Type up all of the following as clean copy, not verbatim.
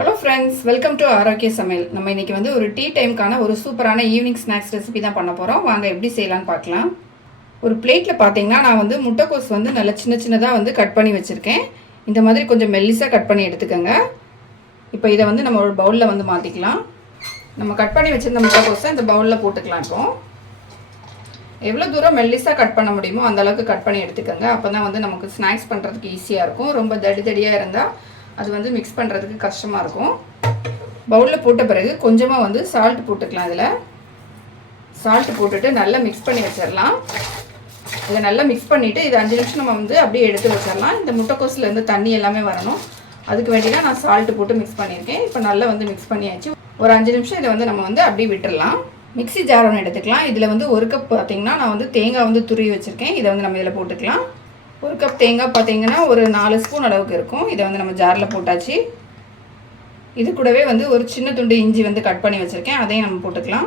Hello friends, welcome to ஆரோக்கிய சமையல். நம்ம இன்றைக்கி வந்து ஒரு டீ டைமுக்கான ஒரு சூப்பரான ஈவினிங் ஸ்நாக்ஸ் ரெசிபி தான் பண்ண போகிறோம். வாங்க எப்படி செய்யலான்னு பார்க்கலாம். ஒரு பிளேட்டில் பார்த்தீங்கன்னா நான் வந்து முட்டைக்கோஸ் வந்து நல்லா சின்ன சின்னதாக வந்து கட் பண்ணி வச்சுருக்கேன். இந்த மாதிரி கொஞ்சம் மெல்லிஸாக கட் பண்ணி எடுத்துக்கோங்க. இப்போ இதை வந்து நம்ம ஒரு பவுலில் வந்து மாற்றிக்கலாம். நம்ம கட் பண்ணி வச்சுருந்த முட்டைக்கோஸை இந்த பவுலில் போட்டுக்கலாம். இப்போ எவ்வளோ தூரம் மெல்லிஸாக கட் பண்ண முடியுமோ அந்தளவுக்கு கட் பண்ணி எடுத்துக்கோங்க. அப்போ தான் வந்து நமக்கு ஸ்நாக்ஸ் பண்ணுறதுக்கு ஈஸியாக இருக்கும். ரொம்ப தடியாக இருந்தால் அது வந்து மிக்ஸ் பண்ணுறதுக்கு கஷ்டமாக இருக்கும். பவுலில் போட்ட பிறகு கொஞ்சமாக வந்து சால்ட் போட்டுக்கலாம். இதில் சால்ட்டு போட்டுட்டு நல்லா மிக்ஸ் பண்ணி வச்சிடலாம். இதை நல்லா மிக்ஸ் பண்ணிவிட்டு இதை 5 நிமிஷம் நம்ம வந்து அப்படியே எடுத்து வச்சிடலாம். இந்த முட்டைக்கோஸ்லேருந்து தண்ணி எல்லாமே வரணும். அதுக்கு வேண்டி தான் நான் சால்ட்டு போட்டு மிக்ஸ் பண்ணியிருக்கேன். இப்போ நல்லா வந்து மிக்ஸ் பண்ணியாச்சு. ஒரு 5 நிமிஷம் இதை வந்து நம்ம வந்து அப்படியே விட்டுடலாம். மிக்ஸி ஜார் ஒன்று எடுத்துக்கலாம். இதில் வந்து 1 கப் பார்த்திங்கன்னா நான் வந்து தேங்காய் வந்து துருவி வச்சுருக்கேன். இதை வந்து நம்ம இதில் போட்டுக்கலாம். 1 கப் தேங்காய் பார்த்திங்கன்னா ஒரு 4 ஸ்பூன் அளவுக்கு இருக்கும். இதை வந்து நம்ம ஜாரில் போட்டாச்சு. இது கூடவே வந்து ஒரு சின்ன துண்டு இஞ்சி வந்து கட் பண்ணி வச்சுருக்கேன். அதையும் நம்ம போட்டுக்கலாம்.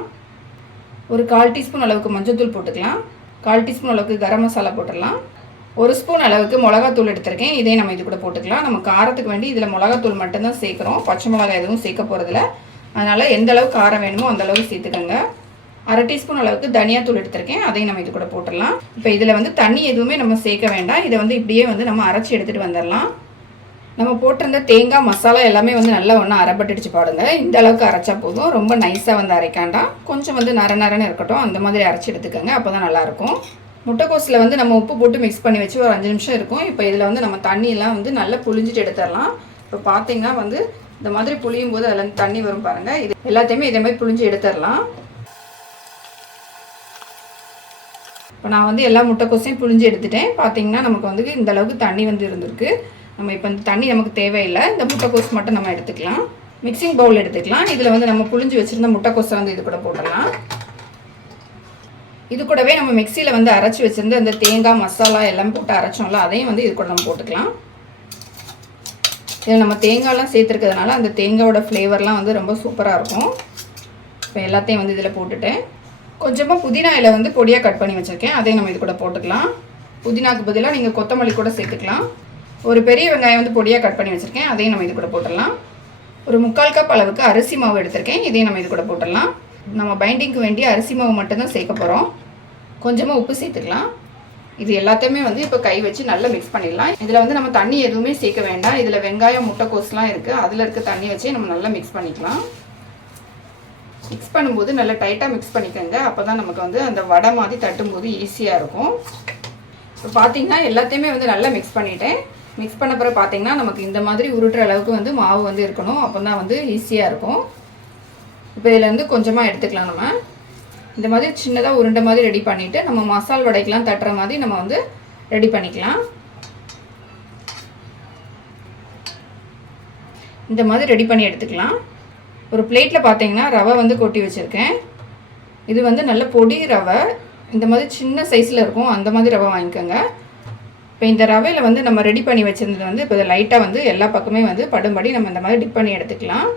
ஒரு 1/4 டீஸ்பூன் அளவுக்கு மஞ்சள்தூள் போட்டுக்கலாம். 1/4 டீஸ்பூன் அளவுக்கு கரம் மசாலா போட்டுடலாம். 1 ஸ்பூன் அளவுக்கு மிளகாத்தூள் எடுத்திருக்கேன். இதையும் நம்ம இது கூட போட்டுக்கலாம். நம்ம காரத்துக்கு வேண்டி இதில் மிளகாத்தூள் மட்டும்தான் சேர்க்குறோம். பச்சை மிளகாய் எதுவும் சேர்க்க போகிறதில்ல. அதனால் எந்த அளவுக்கு காரம் வேணுமோ அந்த அளவுக்கு சேர்த்துக்கோங்க. 1/2 டீஸ்பூன் அளவுக்கு தனியாத்தூள் எடுத்திருக்கேன். அதையும் நம்ம இது கூட போட்டுடலாம். இப்போ இதில் வந்து தண்ணி எதுவுமே நம்ம சேர்க்க வேண்டாம். இதை வந்து இப்படியே வந்து நம்ம அரைச்சி எடுத்துகிட்டு வந்துடலாம். நம்ம போட்டிருந்த தேங்காய் மசாலா எல்லாமே வந்து நல்லா ஒன்றா அரைப்பட்டுடுச்சு பாடுங்க. இந்த அளவுக்கு அரைச்சா போதும். ரொம்ப நைஸாக வந்து அரைக்காண்டாம். கொஞ்சம் வந்து நரன்னு இருக்கட்டும். அந்த மாதிரி அரைச்சி எடுத்துக்கோங்க. அப்போ தான் நல்லாயிருக்கும். முட்டைக்கோஸில் வந்து நம்ம உப்பு போட்டு மிக்ஸ் பண்ணி வச்சு ஒரு 5 நிமிஷம் இருக்கும். இப்போ இதில் வந்து நம்ம தண்ணியெல்லாம் வந்து நல்லா புளிஞ்சிட்டு எடுத்துடலாம். இப்போ பார்த்தீங்கன்னா வந்து இந்த மாதிரி புளியும் போது அதில் வந்து தண்ணி வரும் பாருங்கள். இது எல்லாத்தையுமே இதே மாதிரி புளிஞ்சு எடுத்துடலாம். இப்போ நான் வந்து எல்லா முட்டைக்கோஸையும் புளிஞ்சு எடுத்துட்டேன். பார்த்தீங்கன்னா நமக்கு வந்து இந்த அளவுக்கு தண்ணி வந்து இருந்திருக்கு. நம்ம இப்போ இந்த தண்ணி நமக்கு தேவையில்லை. இந்த முட்டைக்கோஸ் மட்டும் நம்ம எடுத்துக்கலாம். மிக்சிங் பவுல் எடுத்துக்கலாம். இதில் வந்து நம்ம புளிஞ்சு வச்சுருந்த முட்டைக்கோஸை வந்து இது கூட போடலாம். இது கூடவே நம்ம மிக்சியில் வந்து அரைச்சி வச்சுருந்து அந்த தேங்காய் மசாலா எல்லாம் போட்டு அரைச்சோம்ல, அதையும் வந்து இது கூட நம்ம போட்டுக்கலாம். இதில் நம்ம தேங்காயெலாம் சேர்த்துருக்கிறதுனால அந்த தேங்காயோட ஃப்ளேவர்லாம் வந்து ரொம்ப சூப்பராக இருக்கும். இப்போ எல்லாத்தையும் வந்து இதில் போட்டுட்டேன். கொஞ்சமாக புதினா இலை வந்து பொடியாக கட் பண்ணி வச்சுருக்கேன். அதையும் நம்ம இது கூட போட்டுக்கலாம். புதினாக்கு பதிலாக நீங்கள் கொத்தமல்லி கூட சேர்த்துக்கலாம். ஒரு பெரிய வெங்காயம் வந்து பொடியாக கட் பண்ணி வச்சுருக்கேன். அதையும் நம்ம இது கூட போட்டுடலாம். ஒரு 3/4 கப் அளவுக்கு அரிசி மாவு எடுத்திருக்கேன். இதையும் நம்ம இது கூட போட்டுடலாம். நம்ம பைண்டிங்க்கு வேண்டிய அரிசி மாவு மட்டும்தான் சேர்க்க போகிறோம். கொஞ்சமாக உப்பு சேர்த்துக்கலாம். இது எல்லாத்தையுமே வந்து இப்போ கை வச்சு நல்லா மிக்ஸ் பண்ணிடலாம். இதில் வந்து நம்ம தண்ணி எதுவுமே சேர்க்க வேண்டாம். இதில் வெங்காயம் முட்டைக்கோஸ்லாம் இருக்குது. அதில் இருக்க தண்ணி வச்சு நம்ம நல்லா மிக்ஸ் பண்ணிக்கலாம். மிக்ஸ் பண்ணும்போது நல்லா டைட்டாக மிக்ஸ் பண்ணிக்கோங்க. அப்போ தான் நமக்கு வந்து அந்த வடை மாதிரி தட்டும்போது ஈஸியாக இருக்கும். இப்போ பார்த்தீங்கன்னா எல்லாத்தையுமே வந்து நல்லா மிக்ஸ் பண்ணிட்டேன். மிக்ஸ் பண்ண பிறகு பார்த்தீங்கன்னா நமக்கு இந்த மாதிரி உருட்டுற அளவுக்கு வந்து மாவு வந்து இருக்கணும். அப்போ தான் வந்து ஈஸியாக இருக்கும். இப்போ இதில் வந்து கொஞ்சமாக எடுத்துக்கலாம். நம்ம இந்த மாதிரி சின்னதாக உருண்டை மாதிரி ரெடி பண்ணிவிட்டு நம்ம மசால் வடைக்கெலாம் தட்டுற மாதிரி நம்ம வந்து ரெடி பண்ணிக்கலாம். இந்த மாதிரி ரெடி பண்ணி எடுத்துக்கலாம். ஒரு பிளேட்டில் பார்த்தீங்கன்னா ரவை வந்து கொட்டி வச்சுருக்கேன். இது வந்து நல்ல பொடி ரவை. இந்த மாதிரி சின்ன சைஸில் இருக்கும். அந்த மாதிரி ரவை வாங்கிக்கோங்க. இப்போ இந்த ரவையில் வந்து நம்ம ரெடி பண்ணி வச்சுருந்தது வந்து இப்போ லைட்டாக வந்து எல்லா பக்கமே வந்து படும்படி நம்ம இந்த மாதிரி டிப் பண்ணி எடுத்துக்கலாம்.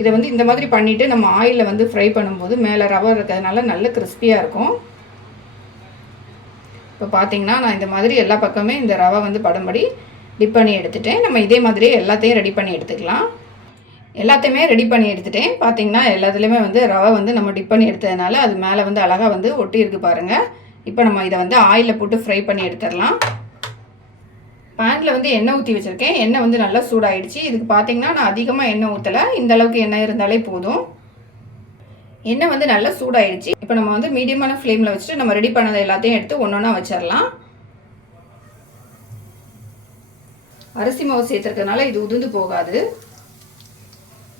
இதை வந்து இந்த மாதிரி பண்ணிவிட்டு நம்ம ஆயிலில் வந்து ஃப்ரை பண்ணும்போது மேலே ரவை இருக்கிறதுனால நல்ல கிறிஸ்பியாக இருக்கும். இப்போ பார்த்தீங்கன்னா நான் இந்த மாதிரி எல்லா பக்கமே இந்த ரவை வந்து படும்படி டிப் பண்ணி எடுத்துட்டேன். நம்ம இதே மாதிரியே எல்லாத்தையும் ரெடி பண்ணி எடுத்துக்கலாம். எல்லாத்தையுமே ரெடி பண்ணி எடுத்துட்டேன். பார்த்தீங்கன்னா எல்லாத்துலேயுமே வந்து ரவை வந்து நம்ம டிப் பண்ணி எடுத்ததுனால அது மேலே வந்து அழகாக வந்து ஒட்டி இருக்குது பாருங்கள். இப்போ நம்ம இதை வந்து ஆயிலில் போட்டு ஃப்ரை பண்ணி எடுத்துடலாம். பேனில் வந்து எண்ணெய் ஊற்றி வச்சுருக்கேன். எண்ணெய் வந்து நல்லா சூடாகிடுச்சு. இதுக்கு பார்த்தீங்கன்னா நான் அதிகமாக எண்ணெய் ஊற்றலை. இந்த அளவுக்கு எண்ணெய் இருந்தாலே போதும். எண்ணெய் வந்து நல்லா சூடாகிடுச்சு. இப்போ நம்ம வந்து மீடியமான ஃப்ளேமில் வச்சுட்டு நம்ம ரெடி பண்ணதை எல்லாத்தையும் எடுத்து ஒன்றா வச்சிடலாம். அரிசி மாவு சேர்த்துருக்கனால இது உதிர்ந்து போகாது.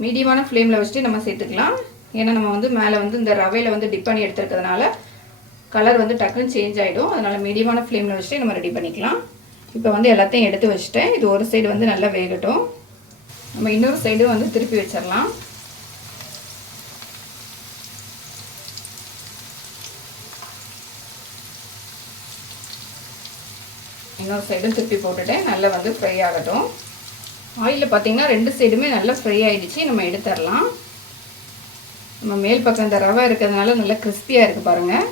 மீடியமான ஃப்ளேமில் வச்சுட்டு நம்ம சேர்த்துக்கலாம். ஏன்னா நம்ம வந்து மேலே வந்து இந்த ரவையில் வந்து டிப் பண்ணி எடுத்துருக்கிறதுனால கலர் வந்து டக்குன்னு சேஞ்ச் ஆகிடும். அதனால் மீடியமான ஃப்ளேமில் வச்சுட்டு நம்ம ரெடி பண்ணிக்கலாம். இப்போ வந்து எல்லாத்தையும் எடுத்து வச்சுட்டேன். இது ஒரு சைடு வந்து நல்லா வேகட்டும். நம்ம இன்னொரு சைடு வந்து திருப்பி வச்சிடலாம். இன்னொரு சைடும் திருப்பி போட்டுட்டேன். நல்லா வந்து ஃப்ரை ஆகட்டும். ஆயிலில் பார்த்தீங்கன்னா 2 சைடுமே நல்லா ஃப்ரை ஆகிடுச்சு. நம்ம எடுத்துடலாம். நம்ம மேல் பக்கம் இந்த ரவை இருக்கிறதுனால நல்லா கிறிஸ்பியாக இருக்குது பாருங்கள்.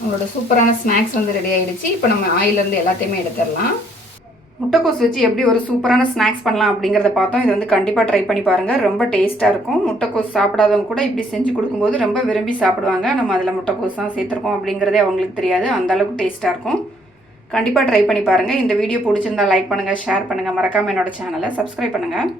உங்களோட சூப்பரான ஸ்நாக்ஸ் வந்து ரெடி ஆகிடுச்சு. இப்போ நம்ம ஆயிலேருந்து எல்லாத்தையுமே எடுத்துடலாம். முட்டைக்கோஸ் வச்சு எப்படி ஒரு சூப்பரான ஸ்நாக்ஸ் பண்ணலாம் அப்படிங்கிறத பார்த்தோம். இது வந்து கண்டிப்பாக ட்ரை பண்ணி பாருங்கள். ரொம்ப டேஸ்ட்டாக இருக்கும். முட்டைக்கோஸ் சாப்பிடாதவங்க கூட இப்படி செஞ்சு கொடுக்கும்போது ரொம்ப விரும்பி சாப்பிடுவாங்க. நம்ம அதில் முட்டைக்கோஸ் தான் சேர்த்துருக்கோம் அப்படிங்கிறதே அவங்களுக்கு தெரியாது. அந்தளவுக்கு டேஸ்ட்டாக இருக்கும். கண்டிப்பாக ட்ரை பண்ணி பாருங்கள். இந்த வீடியோ பிடிச்சிருந்தா லைக் பண்ணுங்கள், ஷேர் பண்ணுங்கள். மறக்காமல் என்னோட சேனலை சப்ஸ்கிரைப் பண்ணுங்கள்.